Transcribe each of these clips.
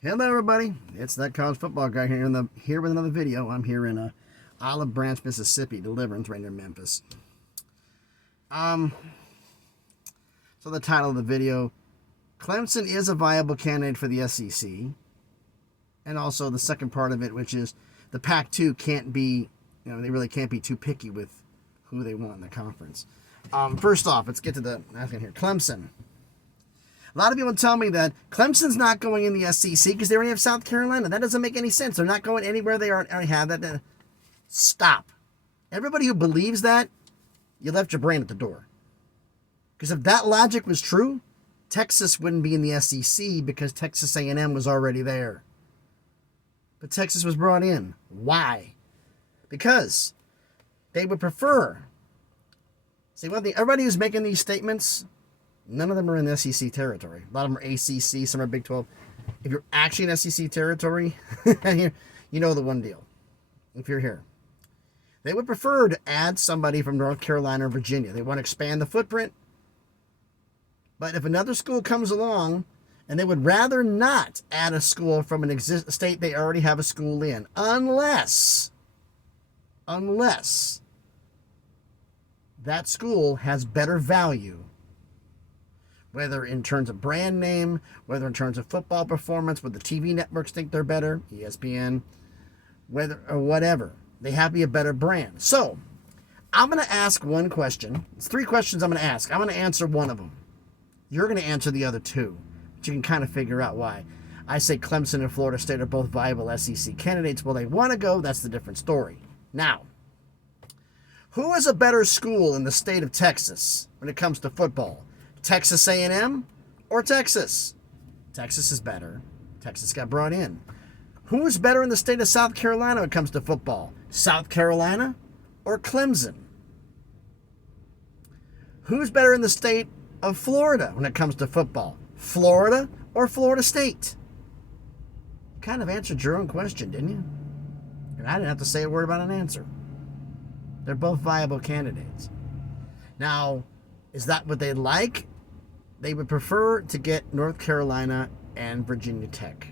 Hello, everybody. It's that college football guy here with another video. I'm here in Olive Branch, Mississippi, Deliverance, right near Memphis. So the title of the video: Clemson is a viable candidate for the SEC, and also the second part of it, which is the Pac-2 can't be, they really can't be too picky with who they want in the conference. First off, let's get to the asking here. Clemson. A lot of people tell me that Clemson's not going in the SEC because they already have South Carolina. That doesn't make any sense. They're not going anywhere they already have that. Stop. Everybody who believes that, you left your brain at the door. Because if that logic was true, Texas wouldn't be in the SEC because Texas A&M was already there. But Texas was brought in. Why? Because they would prefer. See, everybody who's making these statements, none of them are in the SEC territory. A lot of them are ACC, some are Big 12. If you're actually in SEC territory, you know the one deal. If you're here, they would prefer to add somebody from North Carolina or Virginia. They want to expand the footprint. But if another school comes along, and they would rather not add a school from an state they already have a school in, unless that school has better value, whether in terms of brand name, whether in terms of football performance, whether the TV networks think they're better, ESPN, whether or whatever. They have to be a better brand. So, I'm going to ask one question. It's three questions I'm going to ask. I'm going to answer one of them. You're going to answer the other two. But you can kind of figure out why. I say Clemson and Florida State are both viable SEC candidates. Will they want to go? That's the different story. Now, who is a better school in the state of Texas when it comes to football? Texas A&M or Texas? Texas is better. Texas got brought in. Who's better in the state of South Carolina when it comes to football? South Carolina or Clemson? Who's better in the state of Florida when it comes to football? Florida or Florida State? You kind of answered your own question, didn't you? And I didn't have to say a word about an answer. They're both viable candidates. Now, is that what they'd like? They would prefer to get North Carolina and Virginia Tech.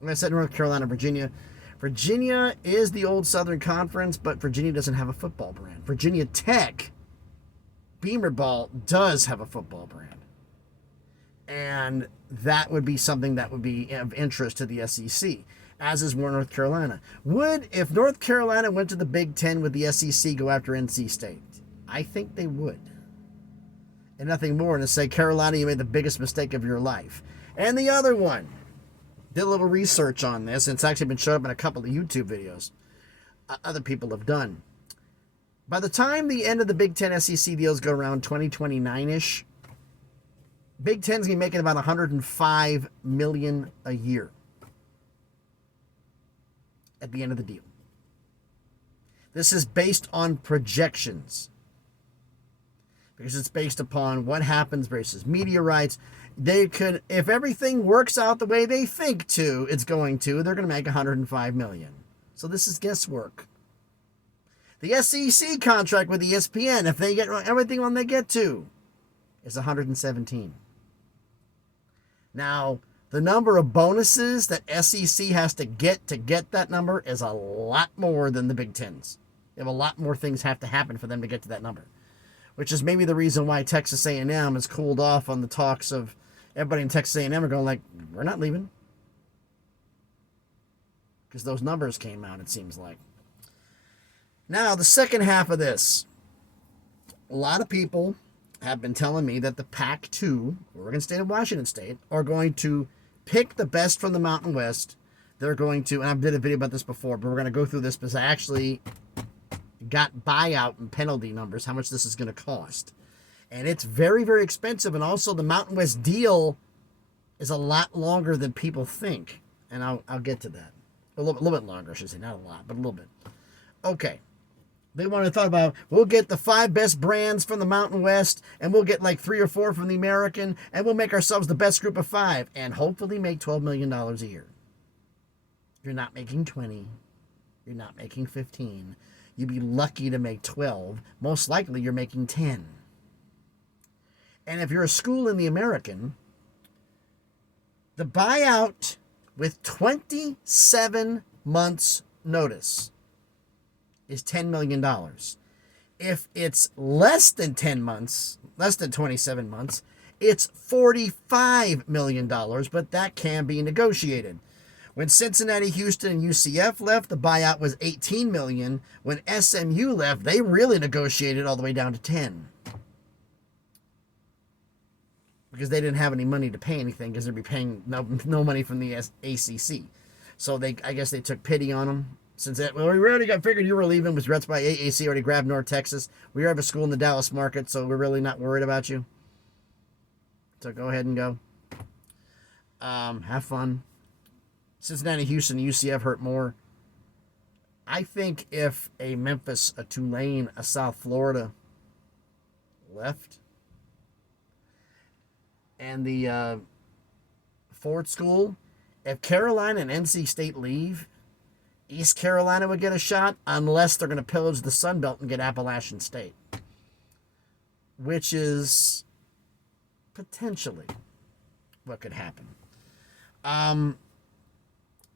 When I said North Carolina, Virginia is the old Southern Conference, but Virginia doesn't have a football brand. Virginia Tech, Beamer Ball, does have a football brand. And that would be something that would be of interest to the SEC, as is more North Carolina. If North Carolina went to the Big Ten, would the SEC go after NC State? I think they would. And nothing more than to say, Carolina, you made the biggest mistake of your life. And the other one, did a little research on this, and it's actually been shown up in a couple of YouTube videos other people have done. By the time the end of the Big Ten SEC deals go around 2029-ish, Big Ten's going to be making about $105 million a year at the end of the deal. This is based on projections, because it's based upon what happens versus media rights. They could, if everything works out the way they think it's going to, they're going to make $105 million. So this is guesswork. The SEC contract with ESPN, if they get everything when they get to, is 117. Now, the number of bonuses that SEC has to get that number is a lot more than the Big Ten's. They have a lot more things have to happen for them to get to that number, which is maybe the reason why Texas A&M has cooled off on the talks of everybody in Texas A&M are going like, we're not leaving. Because those numbers came out, it seems like. Now, the second half of this. A lot of people have been telling me that the Pac-2, Oregon State and Washington State, are going to pick the best from the Mountain West. They're going to, and I did a video about this before, but we're going to go through this because I actually got buyout and penalty numbers, how much this is going to cost. And it's very, very expensive. And also the Mountain West deal is a lot longer than people think. And I'll get to that. A little bit longer, I should say. Not a lot, but a little bit. Okay. They want to talk about, we'll get the 5 best brands from the Mountain West, and we'll get like 3 or 4 from the American, and we'll make ourselves the best group of 5, and hopefully make $12 million a year. You're not making 20. You're not making 15. You'd be lucky to make 12. Most likely you're making 10. And if you're a school in the American, the buyout with 27 months notice is $10 million. If it's less than 10 months, less than 27 months, it's $45 million, but that can be negotiated. When Cincinnati, Houston, and UCF left, the buyout was $18 million. When SMU left, they really negotiated all the way down to 10. Because they didn't have any money to pay anything, because they'd be paying no money from the ACC. So I guess they took pity on them. Since we already got figured you were leaving, was Reds by AAC already grabbed North Texas. We have a school in the Dallas market, so we're really not worried about you. So go ahead and go. Have fun. Cincinnati, Houston, UCF hurt more. I think if a Memphis, a Tulane, a South Florida left, and the Ford School, if Carolina and NC State leave, East Carolina would get a shot, unless they're going to pillage the Sun Belt and get Appalachian State, which is potentially what could happen.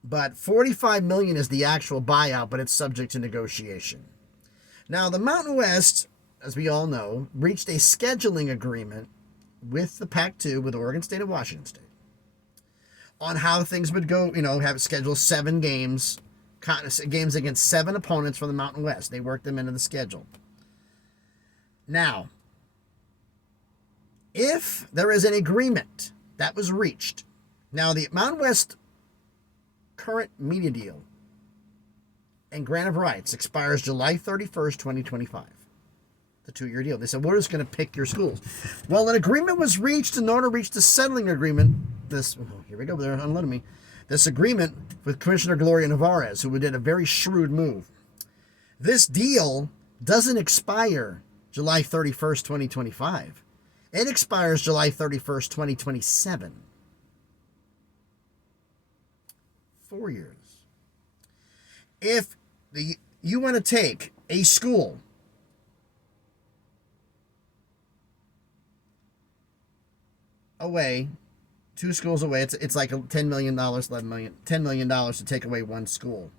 But $45 million is the actual buyout, but it's subject to negotiation. Now, the Mountain West, as we all know, reached a scheduling agreement with the Pac-2, with Oregon State and Washington State, on how things would go. Have scheduled 7 games against 7 opponents from the Mountain West. They worked them into the schedule. Now, if there is an agreement that was reached, now the Mountain West current media deal and grant of rights expires July 31st, 2025. The 2-year deal. They said, we're just going to pick your schools. Well, an agreement was reached in order to reach the settling agreement. Here we go, they're unloading me. This agreement with Commissioner Gloria Nevarez, who did a very shrewd move. This deal doesn't expire July 31st, 2025. It expires July 31st, 2027. 4 years. If you want to take a school away, 2 schools away, it's like $10 million, $10 million to take away one school.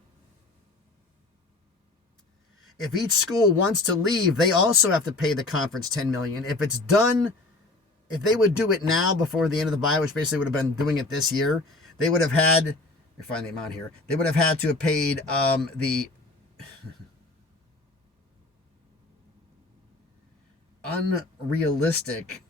If each school wants to leave, they also have to pay the conference $10 million. If it's done, if they would do it now before the end of the bye, which basically would have been doing it this year, they would have had, let me find the amount here, they would have had to have paid the unrealistic,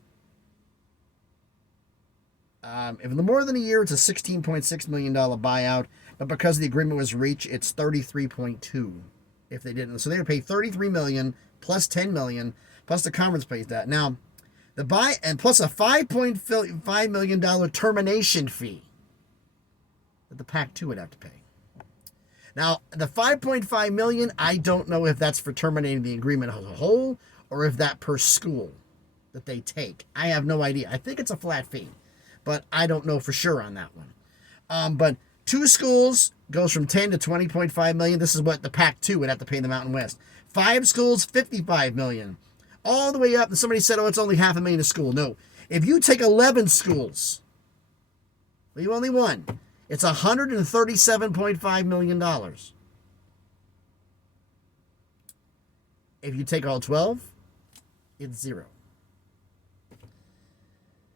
if more than a year, it's a $16.6 million buyout, but because the agreement was reached, it's 33.2 if they didn't. So they would pay $33 million plus $10 million, plus the conference pays that. Now, the buy, and plus a $5.5 million termination fee that the Pac-2 would have to pay. Now, the $5.5 million, I don't know if that's for terminating the agreement as a whole, or if that per school that they take. I have no idea. I think it's a flat fee, but I don't know for sure on that one. But 2 schools goes from 10 to 20.5 million. This is what the Pac-2 would have to pay the Mountain West. 5 schools, 55 million. All the way up, and somebody said, oh, it's only $500,000 a school. No. If you take 11 schools, leave only 1, it's $137.5 million. If you take all 12, it's 0.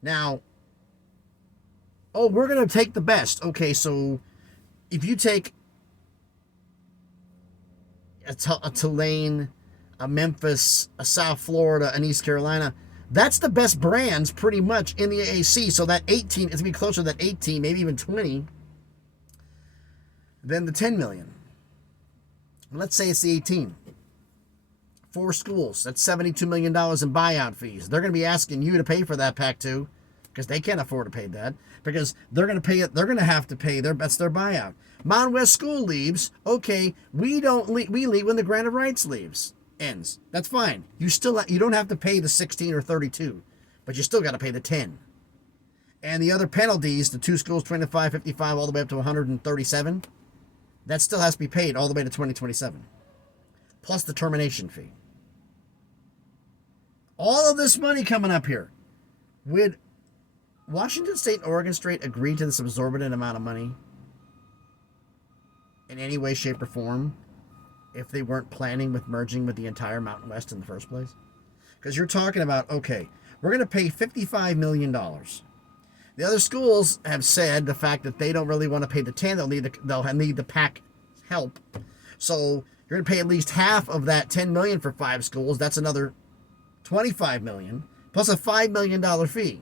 Now, oh, we're going to take the best. Okay, so if you take a Tulane, a Memphis, a South Florida, and East Carolina, that's the best brands pretty much in the AAC. So that 18, it's going to be closer to that 18, maybe even 20, than the 10 million. Let's say it's the 18. 4 schools, that's $72 million in buyout fees. They're going to be asking you to pay for that, Pac-2, because they can't afford to pay that, because they're going to pay it. They're going to have to pay that's their buyout. Mountain West School leaves. Okay, we leave when the grant of rights ends. That's fine. You don't have to pay the 16 or 32, but you still got to pay the 10. And the other penalties, the 2 schools, 25, 55, all the way up to 137, that still has to be paid all the way to 2027, plus the termination fee. All of this money coming up here. Would Washington State and Oregon State agree to this exorbitant amount of money in any way, shape, or form if they weren't planning with merging with the entire Mountain West in the first place? Because you're talking about, okay, we're going to pay $55 million. The other schools have said the fact that they don't really want to pay the 10, they'll need the Pac help. So you're going to pay at least half of that $10 million for 5 schools. That's another $25 million plus a $5 million fee.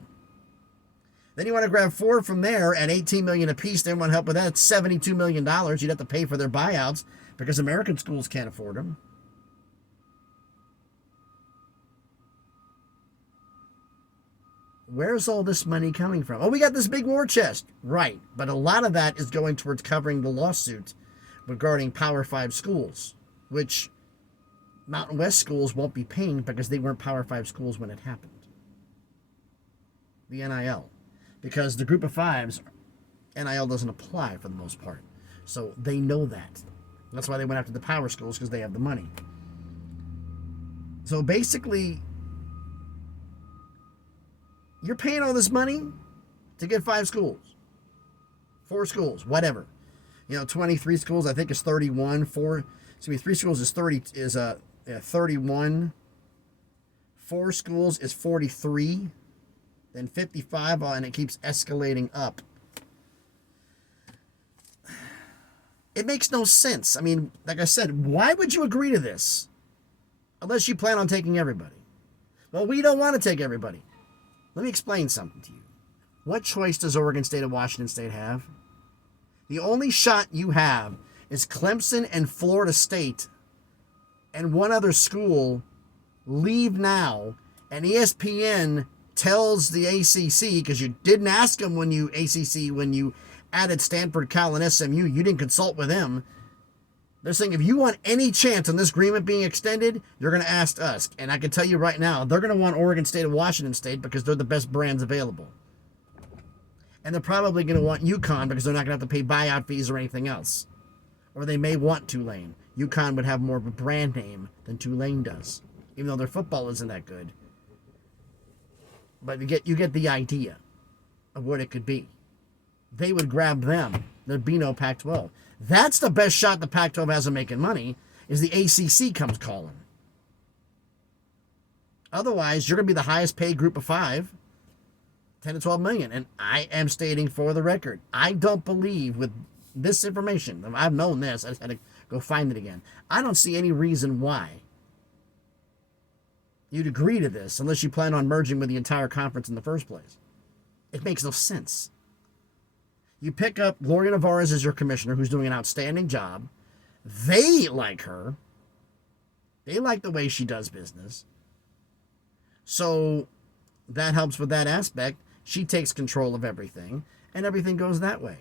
Then you want to grab 4 from there at $18 million apiece. They want help with that. It's $72 million. You'd have to pay for their buyouts because American schools can't afford them. Where's all this money coming from? Oh, we got this big war chest. Right. But a lot of that is going towards covering the lawsuit regarding Power 5 schools, which Mountain West schools won't be paying because they weren't Power 5 schools when it happened. The NIL. Because the group of fives, NIL doesn't apply for the most part. So they know that. That's why they went after the power schools, because they have the money. So basically, you're paying all this money to get 5 schools. 4 schools, whatever. 23 schools, I think, is 31. 3 schools is 31. 4 schools is 43. Then 55, and it keeps escalating up. It makes no sense. I mean, like I said, why would you agree to this? Unless you plan on taking everybody. Well, we don't want to take everybody. Let me explain something to you. What choice does Oregon State and Washington State have? The only shot you have is Clemson and Florida State and one other school leave now, and ESPN tells the ACC, because you didn't ask them when you added Stanford, Cal, and SMU, you didn't consult with them. They're saying if you want any chance on this agreement being extended, you're going to ask us. And I can tell you right now, they're going to want Oregon State and Washington State because they're the best brands available. And they're probably going to want UConn because they're not going to have to pay buyout fees or anything else. Or they may want Tulane. UConn would have more of a brand name than Tulane does, even though their football isn't that good. But you get the idea of what it could be. They would grab them. There'd be no Pac-12. That's the best shot the Pac-12 has of making money, is the ACC comes calling. Otherwise, you're going to be the highest paid group of 5, 10 to 12 million. And I am stating for the record, I don't believe with this information, I've known this, I just had to go find it again. I don't see any reason why you'd agree to this unless you plan on merging with the entire conference in the first place. It makes no sense. You pick up Gloria Navarez as your commissioner, who's doing an outstanding job. They like her. They like the way she does business. So that helps with that aspect. She takes control of everything, and everything goes that way.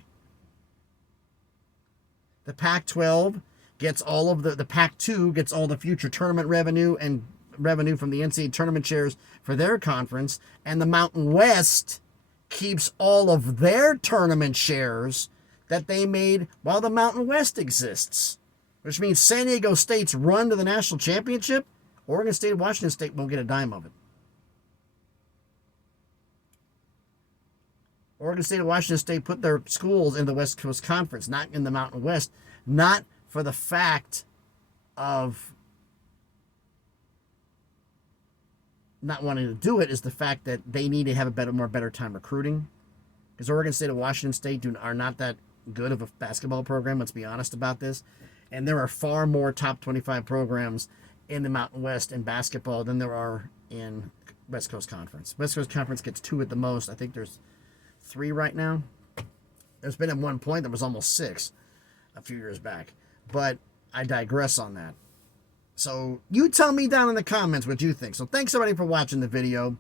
The Pac-12 gets all of the Pac-2 gets all the future tournament revenue and revenue from the NCAA tournament shares for their conference, and the Mountain West keeps all of their tournament shares that they made while the Mountain West exists, which means San Diego State's run to the national championship, Oregon State and Washington State won't get a dime of it. Oregon State and Washington State put their schools in the West Coast Conference, not in the Mountain West, not for the fact of not wanting to do it, is the fact that they need to have a better time recruiting, because Oregon State and Washington State are not that good of a basketball program. Let's be honest about this, and there are far more top 25 programs in the Mountain West in basketball than there are in West Coast Conference. West Coast Conference gets 2 at the most. I think there's 3 right now. There's been at one point there was almost 6 a few years back, but I digress on that. So you tell me down in the comments what you think. So thanks everybody for watching the video.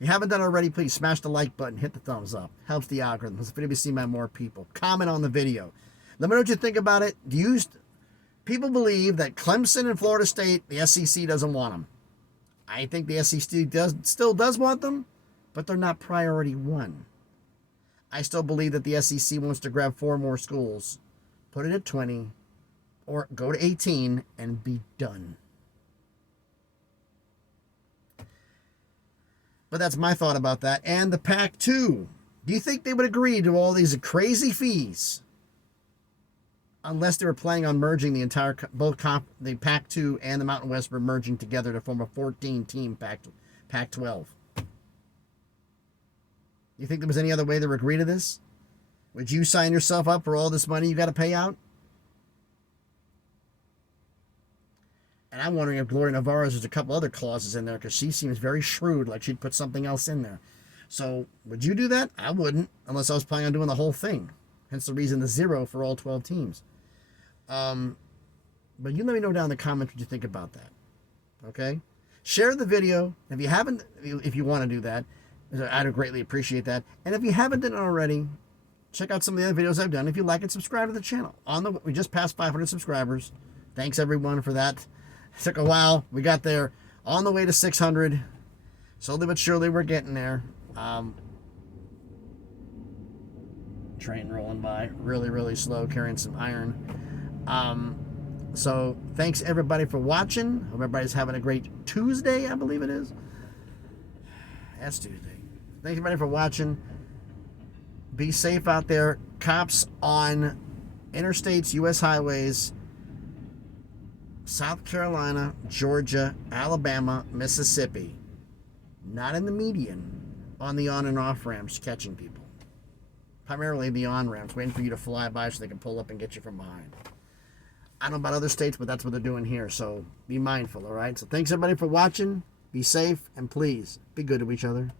If you haven't done it already, please smash the like button, hit the thumbs up. Helps the algorithm. This video be seen by more people. Comment on the video. Let me know what you think about it. People believe that Clemson and Florida State, the SEC doesn't want them. I think the SEC still does want them, but they're not priority 1. I still believe that the SEC wants to grab 4 more schools, put it at 20, or go to 18 and be done. But that's my thought about that. And the Pac-2. Do you think they would agree to all these crazy fees? unless they were planning on merging the entire, the Pac-2 and the Mountain West were merging together to form a 14-team Pac-12. You think there was any other way they would agree to this? Would you sign yourself up for all this money you got to pay out? And I'm wondering if Gloria Navarro's there's a couple other clauses in there, because she seems very shrewd, like she'd put something else in there. So would you do that? I wouldn't, unless I was planning on doing the whole thing. Hence the reason the 0 for all 12 teams. But you let me know down in the comments what you think about that. Okay? Share the video. If you haven't, if you want to do that, I'd greatly appreciate that. And if you haven't done it already, check out some of the other videos I've done. If you like it, subscribe to the channel. We just passed 500 subscribers. Thanks everyone for that. It took a while. We got there. On the way to 600. Slowly but surely we're getting there. Train rolling by. Really, really slow, carrying some iron. So thanks everybody for watching. Hope everybody's having a great Tuesday, I believe it is. That's Tuesday. Thanks everybody for watching. Be safe out there. Cops on interstates, U.S. highways, South Carolina, Georgia, Alabama, Mississippi. Not in the median. On the on and off ramps catching people. Primarily the on ramps, waiting for you to fly by so they can pull up and get you from behind. I don't know about other states, but that's what they're doing here. So be mindful, all right? So thanks everybody for watching. Be safe, and please be good to each other.